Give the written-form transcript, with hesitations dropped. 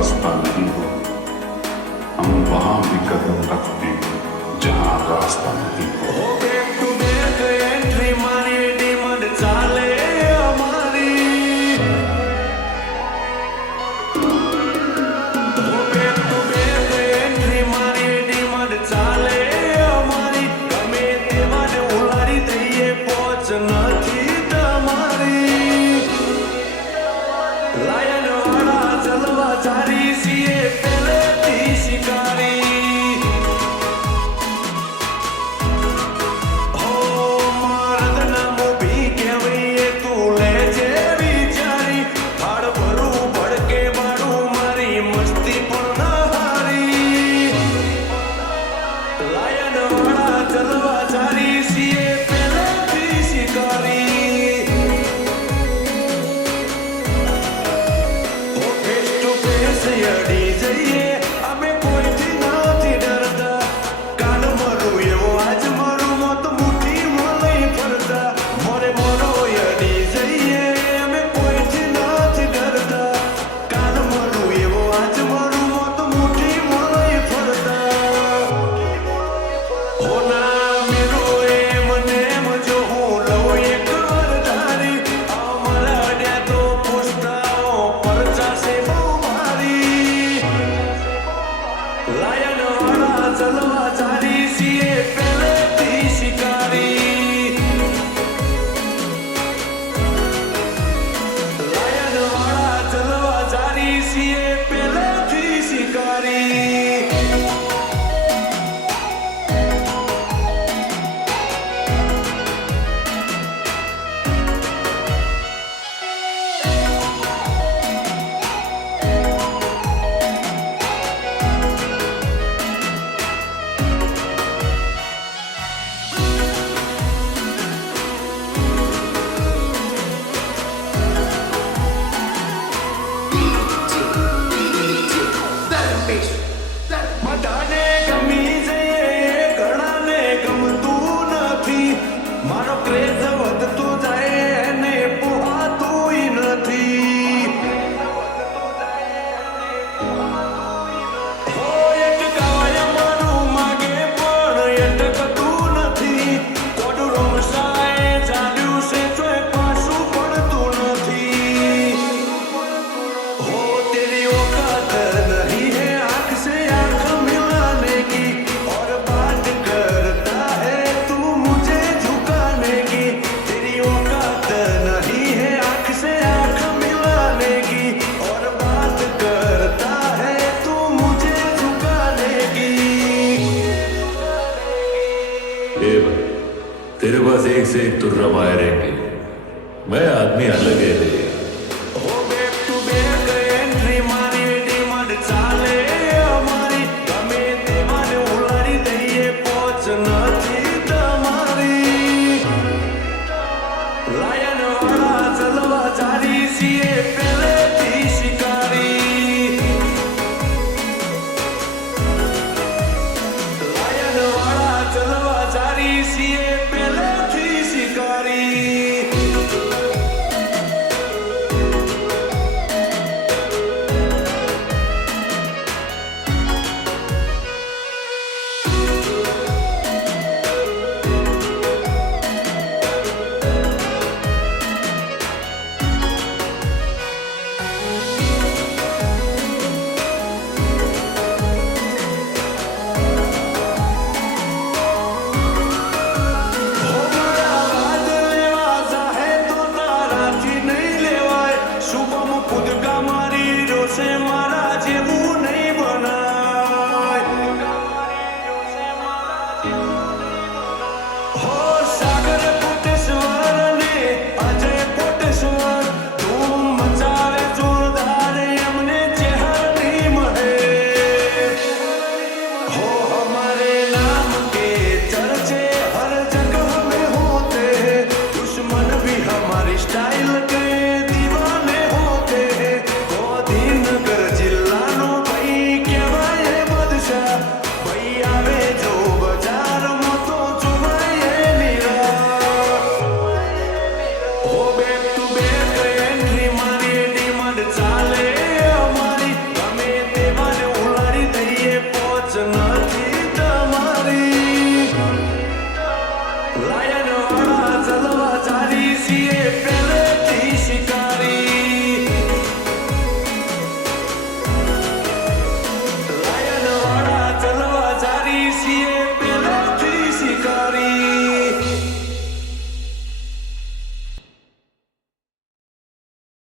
वास्ता नहीं हो, हम वहां भी कदम रखते हैं जहां रास्ता नहीं हो। बैक टू बैक एंट्री मारी डिमांड चाले हमारी, बैक टू बैक एंट्री मारी डिमांड चाले हमारी, गमे तेवाने उलारी दઈએ પહોંચ નથી તમારી, લાયન વાળા ચલવા ચારી સીએ પહેલેથી શિકારી। બધાને ગમી જઈએ ઘણાને ગમતું નથી, મારો ક્રેઝ વધતો જાય એને પોહાતું નથી। હો એક ગાય મારું માગે પણ અટકતું નથી, થોડું રમસાય ચાલ્યું છે તોય પાછું પડતું નથી। હો તેરી ઓકાત નહીં હે આંખ से आंख मिलाने की, और बात करता है तू मुझे झुकाने की, तेरी औकात नहीं है आंख से आंख मिलाने की, और बात करता है तू मुझे झुकाने की। तेरे पास एक से एक तुर्रा माए रहेंगे, मैं आदमी अलग है रे।